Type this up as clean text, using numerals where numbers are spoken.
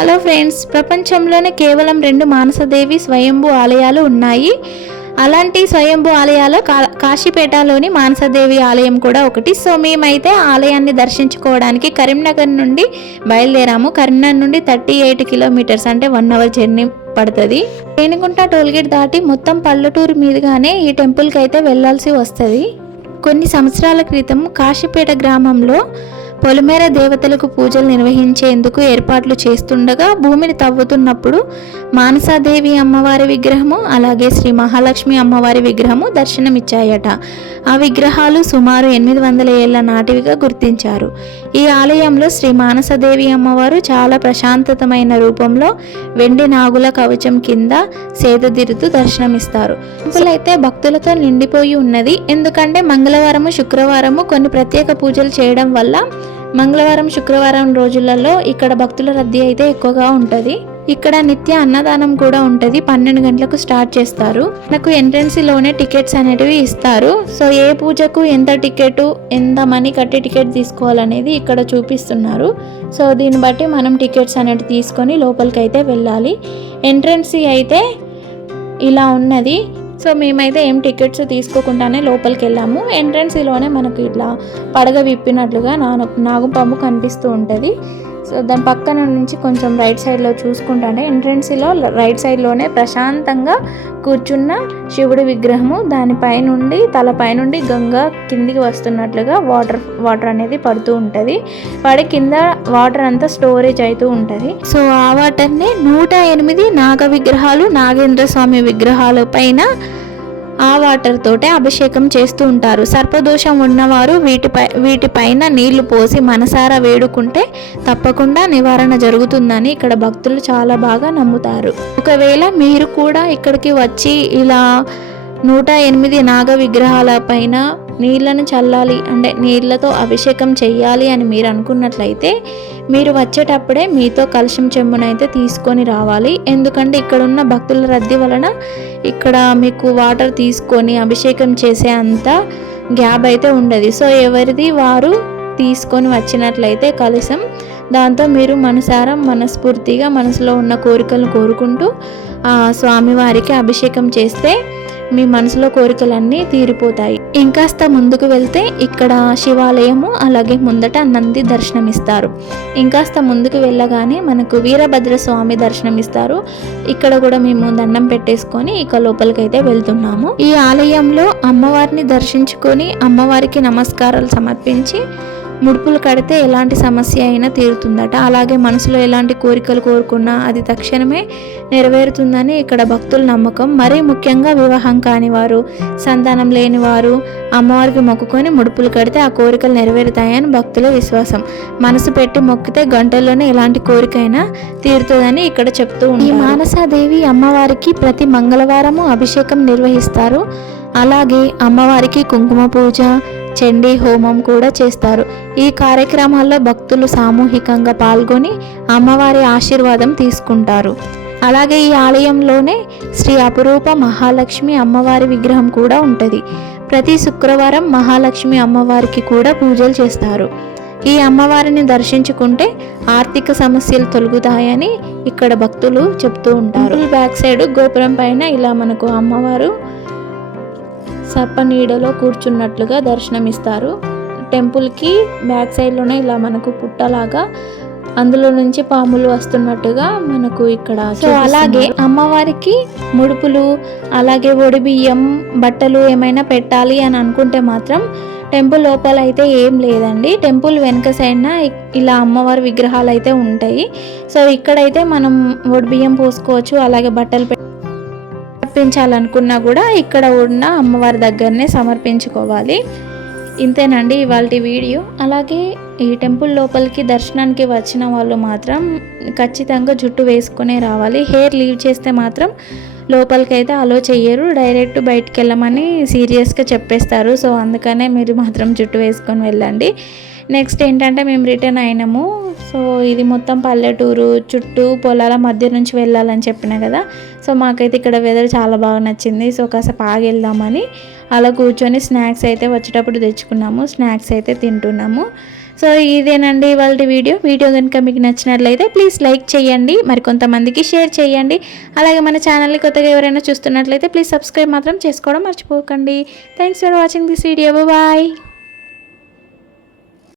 Hello friends, ప్రపంచంలోనే కేవలం 2 మానసదేవి స్వయంభూ ఆలయాలు ఉన్నాయి. అలాంటి స్వయంభూ ఆలయాలు కాశీపేటలోని మానసదేవి ఆలయం కూడా ఒకటి. సో మేమైతే ఆలయాన్ని దర్శించుకోవడానికి కరీంనగర్ నుండి బయలుదేరాము. కరీంనగర్ నుండి 38 కిలోమీటర్స్, అంటే 1 అవర్ జర్నీ పడుతుంది. రేణిగుంట టోల్గేట్ దాటి మొత్తం పల్లెటూరు మీదుగానే ఈ టెంపుల్కి అయితే వెళ్ళాల్సి వస్తుంది. కొన్ని సంవత్సరాల క్రితం కాశీపేట గ్రామంలో పొలిమేర దేవతలకు పూజలు నిర్వహించేందుకు ఏర్పాట్లు చేస్తుండగా భూమిని తవ్వుతున్నప్పుడు మానసాదేవి అమ్మవారి విగ్రహము అలాగే శ్రీ మహాలక్ష్మి అమ్మవారి విగ్రహము దర్శనమిచ్చాయట. ఆ విగ్రహాలు సుమారు 800 ఏళ్ల నాటివిగా గుర్తించారు. ఈ ఆలయంలో శ్రీ మానసదేవి అమ్మవారు చాలా ప్రశాంతతమైన రూపంలో వెండి నాగుల కవచం కింద సేదతీరుతూ దర్శనమిస్తారు. టెంపుల్ అయితే భక్తులతో నిండిపోయి ఉన్నది. ఎందుకంటే మంగళవారము శుక్రవారము కొన్ని ప్రత్యేక పూజలు చేయడం వల్ల మంగళవారం శుక్రవారం రోజులలో ఇక్కడ భక్తుల రద్దీ అయితే ఎక్కువగా ఉంటుంది. ఇక్కడ నిత్య అన్నదానం కూడా ఉంటుంది. 12 గంటలకు స్టార్ట్ చేస్తారు. నాకు ఎంట్రన్స్లోనే టికెట్స్ అనేటివి ఇస్తారు. సో ఏ పూజకు ఎంత టికెట్, ఎంత మనీ కట్టి టికెట్ తీసుకోవాలనేది ఇక్కడ చూపిస్తున్నారు. సో దీన్ని బట్టి మనం టికెట్స్ అనేవి తీసుకొని లోపలికి అయితే వెళ్ళాలి. ఎంట్రన్స్ అయితే ఇలా ఉన్నది. సో మేమైతే ఏం టికెట్స్ తీసుకోకుండానే లోపలికి వెళ్ళాము. ఎంట్రన్స్లోనే మనకు ఇట్లా పడగ విప్పినట్లుగా నాగుపాము కనిపిస్తూ ఉంటుంది. సో దాని పక్కన నుంచి కొంచెం రైట్ సైడ్లో చూసుకుంటానే ఎంట్రన్స్లో రైట్ సైడ్లోనే ప్రశాంతంగా కూర్చున్న శివుడి విగ్రహము, తలపై నుండి గంగ కిందికి వస్తున్నట్లుగా వాటర్ అనేది పడుతూ ఉంటుంది. పడి కింద వాటర్ అంతా స్టోరేజ్ అవుతూ ఉంటుంది. సో ఆ వాటర్ని 108 నాగ విగ్రహాలు, నాగేంద్ర స్వామి విగ్రహాల పైన ఆ వాటర్ తోటే అభిషేకం చేస్తూ ఉంటారు. సర్పదోషం ఉన్నవారు వీటిపైన నీళ్లు పోసి మనసారా వేడుకుంటే తప్పకుండా నివారణ జరుగుతుందని ఇక్కడ భక్తులు చాలా బాగా నమ్ముతారు. ఒకవేళ మీరు కూడా ఇక్కడికి వచ్చి ఇలా 108 నాగ విగ్రహాల పైన నీళ్లను చల్లాలి, అంటే నీళ్లతో అభిషేకం చెయ్యాలి అని మీరు అనుకున్నట్లయితే మీరు వచ్చేటప్పుడే మీతో కలశం చెంబునైతే తీసుకొని రావాలి. ఎందుకంటే ఇక్కడ ఉన్న భక్తుల రద్దీ వలన ఇక్కడ మీకు వాటర్ తీసుకొని అభిషేకం చేసే అంత గ్యాప్ అయితే ఉండదు. సో ఎవరిది వారు తీసుకొని వచ్చినట్లయితే కలశం, దాంతో మీరు మనస్ఫూర్తిగా మనసులో ఉన్న కోరికలు కోరుకుంటూ ఆ స్వామివారికి అభిషేకం చేస్తే మీ మనసులో కోరికలన్నీ తీరిపోతాయి. ఇంకాస్త ముందుకు వెళ్తే ఇక్కడ శివాలయము, అలాగే ముందట నంది దర్శనమిస్తారు. ఇంకాస్త ముందుకు వెళ్ళగానే మనకు వీరభద్ర స్వామి దర్శనమిస్తారు. ఇక్కడ కూడా మేము దండం పెట్టేసుకొని ఇక లోపలికైతే వెళ్తున్నాము. ఈ ఆలయంలో అమ్మవారిని దర్శించుకొని అమ్మవారికి నమస్కారాలు సమర్పించి ముడుపులు కడితే ఎలాంటి సమస్య అయినా తీరుతుందట. అలాగే మనసులో ఎలాంటి కోరికలు కోరుకున్నా అది తక్షణమే నెరవేరుతుందని ఇక్కడ భక్తుల నమ్మకం. మరీ ముఖ్యంగా వివాహం కాని వారు, సంతానం లేని వారు అమ్మవారికి మొక్కుకొని ముడుపులు కడితే ఆ కోరికలు నెరవేరుతాయని భక్తుల విశ్వాసం. మనసు పెట్టి మొక్కితే గంటల్లోనే ఎలాంటి కోరికైనా తీరుతుందని ఇక్కడ చెప్తూ ఉంటారు. ఈ మానసాదేవి అమ్మవారికి ప్రతి మంగళవారము అభిషేకం నిర్వహిస్తారు. అలాగే అమ్మవారికి కుంకుమ పూజ, చండీ హోమం కూడా చేస్తారు. ఈ కార్యక్రమాల్లో భక్తులు సామూహికంగా పాల్గొని అమ్మవారి ఆశీర్వాదం తీసుకుంటారు. అలాగే ఈ ఆలయంలోనే శ్రీ అపురూప మహాలక్ష్మి అమ్మవారి విగ్రహం కూడా ఉంటుంది. ప్రతి శుక్రవారం మహాలక్ష్మి అమ్మవారికి కూడా పూజలు చేస్తారు. ఈ అమ్మవారిని దర్శించుకుంటే ఆర్థిక సమస్యలు తొలగుతాయని ఇక్కడ భక్తులు చెప్తూ ఉంటారు. బ్యాక్ సైడ్ గోపురం పైన ఇలా మనకు అమ్మవారు సర్పనీడలో కూర్చున్నట్లుగా దర్శనమిస్తారు. టెంపుల్కి బ్యాక్ సైడ్లోనే ఇలా మనకు పుట్టలాగా అందులో నుంచి పాములు వస్తున్నట్టుగా మనకు ఇక్కడ. సో అలాగే అమ్మవారికి ముడుపులు, అలాగే ఒడి బియ్యం, బట్టలు ఏమైనా పెట్టాలి అని అనుకుంటే మాత్రం టెంపుల్ లోపల అయితే ఏం లేదండి. టెంపుల్ వెనక సైడ్న ఇలా అమ్మవారి విగ్రహాలు అయితే ఉంటాయి. సో ఇక్కడైతే మనం ఒడి బియ్యం పోసుకోవచ్చు, అలాగే బట్టలు సమర్పించాలనుకున్నా కూడా ఇక్కడ ఉన్న అమ్మవారి దగ్గరనే సమర్పించుకోవాలి. ఇంతేనండి ఇవాల్టి వీడియో. అలాగే ఈ టెంపుల్ లోపలికి దర్శనానికి వచ్చిన వాళ్ళు మాత్రం ఖచ్చితంగా జుట్టు వేసుకునే రావాలి. హెయిర్ లీవ్ చేస్తే మాత్రం లోపలికి అయితే అలో చెయ్యరు, డైరెక్ట్ బయటికి వెళ్ళమని సీరియస్గా చెప్పేస్తారు. సో అందుకనే మీరు మాత్రం జుట్టు వేసుకొని వెళ్ళండి. నెక్స్ట్ ఏంటంటే మేము రిటర్న్ అయినాము. సో ఇది మొత్తం పల్లెటూరు, చుట్టూ పొలాల మధ్య నుంచి వెళ్ళాలని చెప్పిన కదా. సో మాకైతే ఇక్కడ వెదర్ చాలా బాగా నచ్చింది. సో కాసేపు ఆగి వెళ్దామని అలా కూర్చొని స్నాక్స్ అయితే వచ్చేటప్పుడు తెచ్చుకున్నాము. స్నాక్స్ అయితే తింటున్నాము. సో ఇదేనండి ఇవాళ వీడియో కనుక మీకు నచ్చినట్లయితే ప్లీజ్ లైక్ చేయండి, మరి కొంతమందికి షేర్ చేయండి. అలాగే మన ఛానల్ని కొత్తగా ఎవరైనా చూస్తున్నట్లయితే ప్లీజ్ సబ్స్క్రైబ్ మాత్రం చేసుకోవడం మర్చిపోకండి. Thanks for watching this video. Bye.